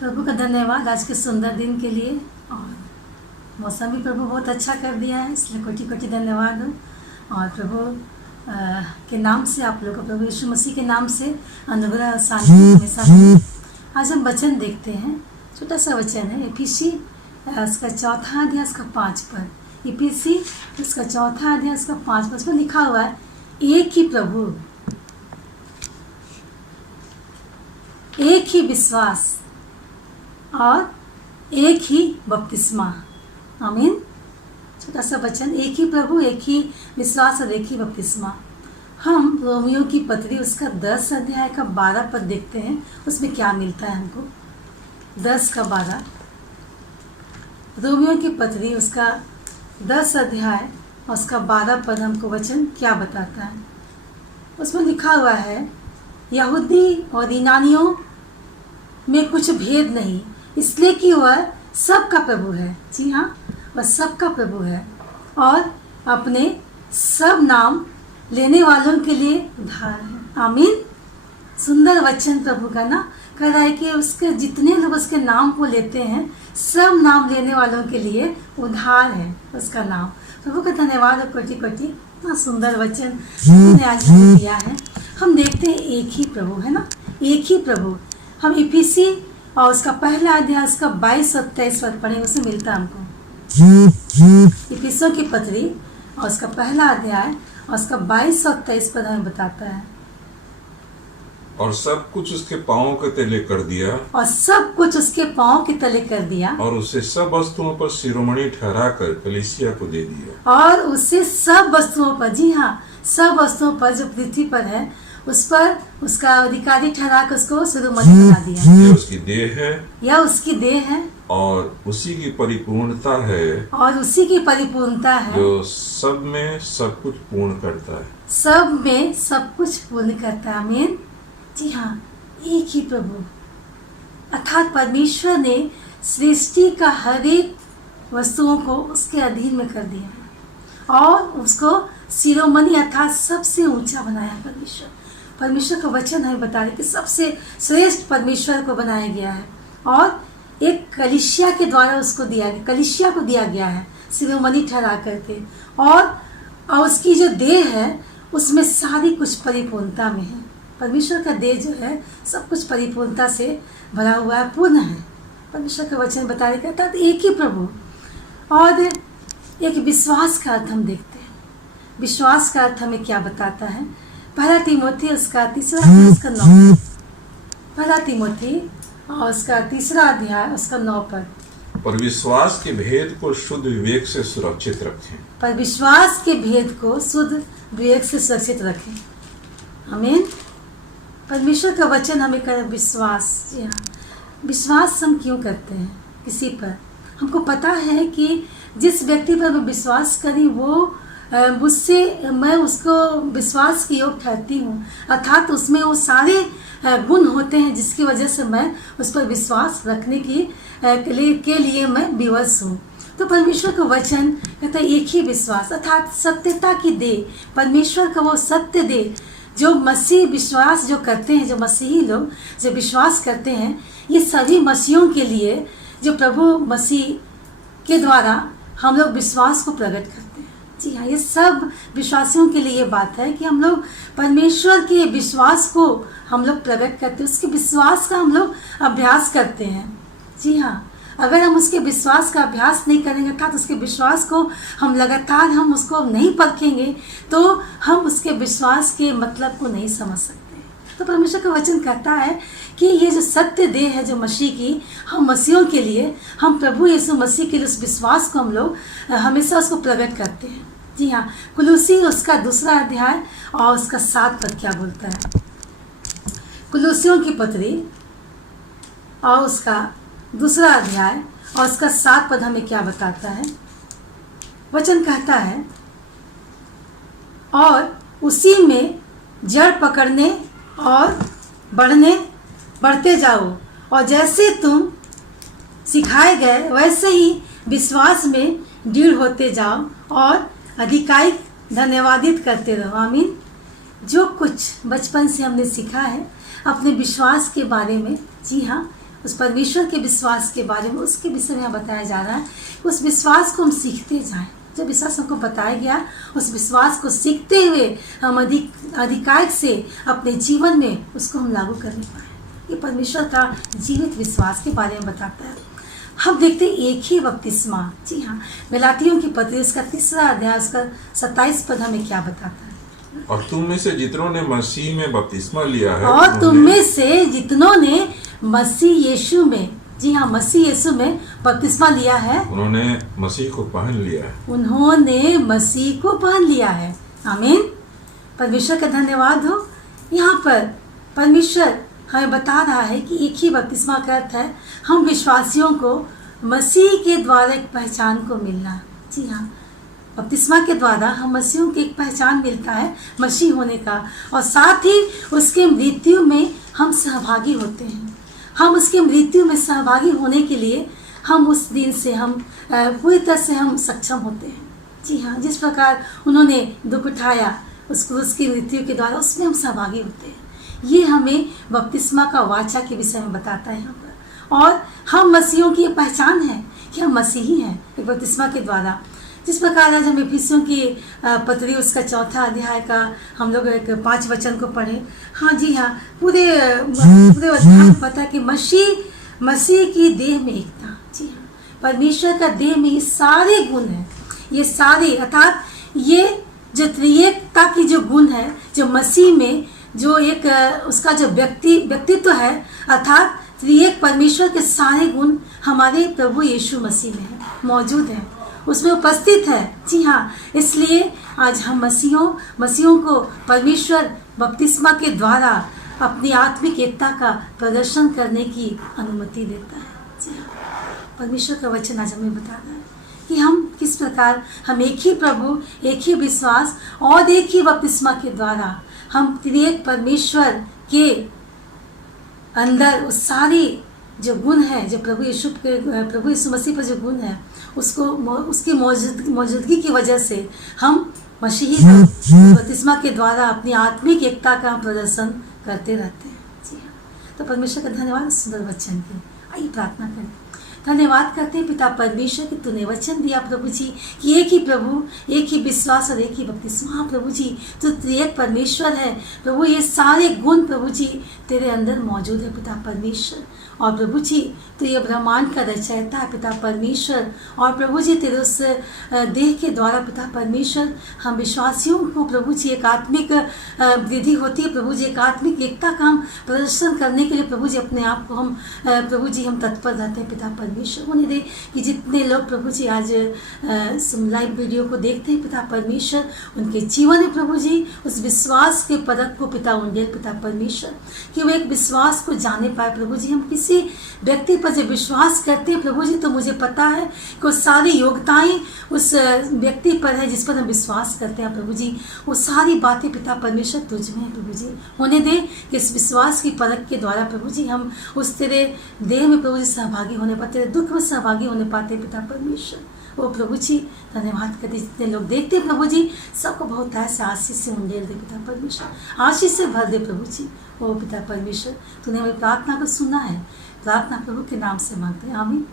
प्रभु का धन्यवाद आज के सुंदर दिन के लिए। और मौसम भी प्रभु बहुत अच्छा कर दिया है, इसलिए कोटि कोटि धन्यवाद हो। और प्रभु के नाम से आप लोग को, प्रभु यीशु मसीह के नाम से अनुग्रह शांति हमेशा मिले। आज हम वचन देखते हैं, छोटा सा वचन है इफिसी उसका 4 अध्याय उसका 5 पद। इफिसी उसका 4 अध्याय उसका 5 पद पर लिखा हुआ है, एक ही प्रभु, एक ही विश्वास और एक ही बपतिस्मा। आमीन। छोटा सा वचन, एक ही प्रभु, एक ही विश्वास और एक ही बपतिस्मा। हम रोमियो की पत्री उसका 10 अध्याय का 12 पद देखते हैं, उसमें क्या मिलता है हमको। 10 का 12 रोमियो की पत्री उसका 10 अध्याय और उसका 12 पद हमको वचन क्या बताता है। उसमें लिखा हुआ है, यहूदी और यूनानियों में कुछ भेद नहीं, इसलिए कि वह सबका प्रभु है। जी हाँ, वह सबका प्रभु है और अपने सब नाम लेने वालों के लिए उद्धार है। आमीन। सुंदर वचन प्रभु का ना कह रहा है कि उसके जितने लोग उसके नाम को लेते हैं, सब नाम लेने वालों के लिए उद्धार है उसका नाम। प्रभु का धन्यवाद और कोटि कोटि। इतना सुंदर वचन उन्होंने आज हमें दिया है। हम देखते हैं एक ही प्रभु है ना, एक ही प्रभु। हम इफिसी और उसका पहला अध्याय उसका 22 और 23 पद पढ़े, उसमें मिलता है हमको। इफिसियों की पत्री और उसका पहला अध्याय और उसका 22 और 23 पद हमें बताता है, और सब कुछ उसके पांवों के तले कर दिया, और सब कुछ उसके पांव के तले कर दिया, और उसे सब वस्तुओं पर शिरोमणि ठहराकर कलीसिया को दे दिया। और उसे सब वस्तुओं पर, जी हाँ, सब वस्तुओं पर जो पृथ्वी पर है उस पर उसका अधिकारी ठहरा कर उसको शिरोमणि बना दिया। यह उसकी देह है, यह उसकी देह है और उसी की परिपूर्णता है, और उसी की परिपूर्णता है जो सब में सब कुछ पूर्ण करता है। सब में सब कुछ पूर्ण करता है। आमीन। जी हाँ, एक ही प्रभु अर्थात परमेश्वर ने सृष्टि का हर एक वस्तुओं को उसके अधीन में कर दिया है और उसको शिरोमणि अर्थात सबसे ऊंचा बनाया। परमेश्वर का वचन हमें बता रहे कि सबसे श्रेष्ठ परमेश्वर को बनाया गया है और एक कलीसिया के द्वारा उसको दिया गया, कलीसिया को दिया गया है शिरोमणि ठहरा करके। और उसकी जो देह है उसमें सारी कुछ परिपूर्णता में है। परमेश्वर का देह जो है सब कुछ परिपूर्णता से भरा हुआ है, पूर्ण है। परमेश्वर का वचन बता रहे अर्थात एक ही प्रभु। और एक विश्वास का अर्थ हम देखते हैं। विश्वास का अर्थ हमें क्या बताता है। पहला तिमोथी उसका 3 अध्याय उसका 9, पहला तिमोथी और उसका 3 अध्याय उसका 9 पद। पर विश्वास के भेद को शुद्ध विवेक से सुरक्षित रखें। पर विश्वास के भेद को शुद्ध विवेक से सुरक्षित रखें। आमीन। परमेश्वर का वचन हमें कर विश्वास। जी हाँ, विश्वास हम क्यों करते हैं किसी पर। हमको पता है कि जिस व्यक्ति पर मैं विश्वास करी वो मुझसे, मैं उसको विश्वास के योग ठहरती हूँ, अर्थात उसमें वो सारे गुण होते हैं जिसकी वजह से मैं उस पर विश्वास रखने के लिए मैं विवश हूँ। तो परमेश्वर का वचन कहता है एक ही विश्वास अर्थात सत्यता की दे, परमेश्वर का वो सत्य दे जो मसीह विश्वास जो करते हैं, जो मसीही लोग जो विश्वास करते हैं, ये सभी मसीहों के लिए जो प्रभु मसीह के द्वारा हम लोग विश्वास को प्रकट करते हैं। जी हाँ, ये सब विश्वासियों के लिए ये बात है कि हम लोग परमेश्वर के विश्वास को हम लोग प्रकट करते हैं, उसके विश्वास का हम लोग अभ्यास करते हैं। जी हाँ, अगर हम उसके विश्वास का अभ्यास नहीं करेंगे अर्थात उसके विश्वास को हम लगातार हम उसको नहीं परखेंगे तो हम उसके विश्वास के मतलब को नहीं समझ सकते। तो परमेश्वर का वचन कहता है कि ये जो सत्य देह है जो मसीह की, हम मसीहों के लिए, हम प्रभु यीशु मसीह के लिए उस विश्वास को हम लोग हमेशा उसको प्रकट करते हैं। जी हाँ, कुलूसी उसका 2 अध्याय और उसका 7 पद क्या बोलता है। कुलूसियों की पत्री और उसका 2 अध्याय और उसका 7 पद हमें क्या बताता है। वचन कहता है, और उसी में जड़ पकड़ने और बढ़ते जाओ, और जैसे तुम सिखाए गए वैसे ही विश्वास में दृढ़ होते जाओ और अधिकारिक धन्यवादित करते रहो। आमीन। जो कुछ बचपन से हमने सीखा है अपने विश्वास के बारे में, जी हाँ, उस परमेश्वर के विश्वास के बारे में, उसके विषय में बताया जा रहा है। उस विश्वास को हम सीखते जाएं। जब विश्वास हमको बताया गया, उस विश्वास को सीखते हुए हम अधिकारिक से अपने जीवन में उसको हम लागू करने पाए। ये परमेश्वर का जीवित विश्वास के बारे में बताता है। हम देखते हैं एक ही बपतिस्मा। जी हाँ, गलातियों की पत्री उसका 3 अध्याय उसका 27 पद हमें क्या बताता है? और तुम में से जितनों ने मसीह में बपतिस्मा लिया है, और तुम में से जितनों ने मसीह यीशु में, जी हाँ, मसीह यीशु में बपतिस्मा लिया है, उन्होंने मसीह को पहन लिया है। उन्होंने मसीह को पहन लिया है। आमीन। परमेश्वर का धन्यवाद हो। यहाँ पर परमेश्वर हमें बता रहा है कि एक ही बपतिस्मा का अर्थ है हम विश्वासियों को मसीह के द्वारा एक पहचान को मिलना। जी हाँ, बपतिस्मा के द्वारा हम मसीहों की एक पहचान मिलता है मसीह होने का, और साथ ही उसके मृत्यु में हम सहभागी होते हैं। हम उसके मृत्यु में सहभागी होने के लिए हम उस दिन से हम पूरी तरह से हम सक्षम होते हैं। जी हाँ, जिस प्रकार उन्होंने दुख उठाया उस क्रूस की मृत्यु के द्वारा, उसमें हम सहभागी होते हैं। ये हमें बपतिस्मा का वाचा के विषय में बताता है यहाँ पर। और हम मसीहों की ये पहचान है कि हम मसीही हैं एक बपतिस्मा के द्वारा। जिस प्रकार आज हम इफिसियों की पत्री उसका 4 अध्याय का हम लोग एक 5 वचन को पढ़े। हाँ जी हाँ, पूरे अध्याय में पता है कि मसीह की देह में एकता। जी हाँ, परमेश्वर का देह में ये सारे गुण हैं, ये सारे, अर्थात ये जो त्रिएकता की जो गुण है, जो मसीह में जो एक उसका जो व्यक्तित्व है, अर्थात त्रिएक परमेश्वर के सारे गुण हमारे प्रभु यीशु मसीह में है, मौजूद है, उसमें उपस्थित है। जी हाँ, इसलिए आज हम मसीहों को परमेश्वर बपतिस्मा के द्वारा अपनी आत्मिक एकता का प्रदर्शन करने की अनुमति देता है। जी हाँ, परमेश्वर का वचन आज हमें बता रहा है कि हम किस प्रकार हम एक ही प्रभु, एक ही विश्वास और एक ही बपतिस्मा के द्वारा हम त्रिएक परमेश्वर के अंदर उस सारी जो गुण है, जो प्रभु यीशु मसीह पर जो गुण है, उसकी मौजूदगी की वजह से हम मसीही बपतिस्मा के द्वारा अपनी आत्मिक एकता का प्रदर्शन करते रहते हैं। जी हाँ, तो परमेश्वर का धन्यवाद सुंदर वचन के। आइए प्रार्थना करें। धन्यवाद करते हैं पिता परमेश्वर कि तूने वचन दिया प्रभु जी कि एक ही प्रभु, एक ही विश्वास और एक ही बपतिस्मा। प्रभु जी, तो त्रिएक परमेश्वर है प्रभु, ये सारे गुण प्रभु जी तेरे अंदर मौजूद है पिता परमेश्वर। और प्रभु जी, तो ये ब्रह्मांड का रचयिता है पिता परमेश्वर। और प्रभु जी, तेरे उस देह के द्वारा पिता परमेश्वर हम विश्वासियों को प्रभु जी एक आत्मिक वृद्धि होती है प्रभु जी, एक आत्मिक एकता का हम प्रदर्शन करने के लिए प्रभु जी अपने आप को हम प्रभु जी हम तत्पर रहते हैं पिता परमेश्वर। होने दे कि जितने लोग प्रभु जी आज लाइव वीडियो को देखते हैं पिता परमेश्वर, उनके जीवन में प्रभु जी उस विश्वास के पदक को पिता उंडेल पिता परमेश्वर, कि वो एक विश्वास को जाने पाए प्रभु जी। हम किसी व्यक्ति पर जब विश्वास करते हैं प्रभु जी, तो मुझे पता है कि वो सारी योग्यताएं उस व्यक्ति पर है जिस पर हम विश्वास करते हैं प्रभु जी। वो सारी बातें पिता परमेश्वर तुझ में है प्रभु जी। होने दे कि इस विश्वास की परख के द्वारा प्रभु जी हम उस तेरे देह में प्रभु जी सहभागी होने पाते, तेरे दुख में सहभागी होने पाते पिता परमेश्वर। वो प्रभु जी धन्यवाद करते, जितने लोग देखते हैं प्रभु जी सबको बहुत ऐसे आशीष से उंडेल दे पिता परमेश्वर, आशीष से भर दे प्रभु जी। ओ पिता परमेश्वर, तूने हमारी प्रार्थना को सुना है, प्रार्थना प्रभु के नाम से मांगते हैं, आमीन।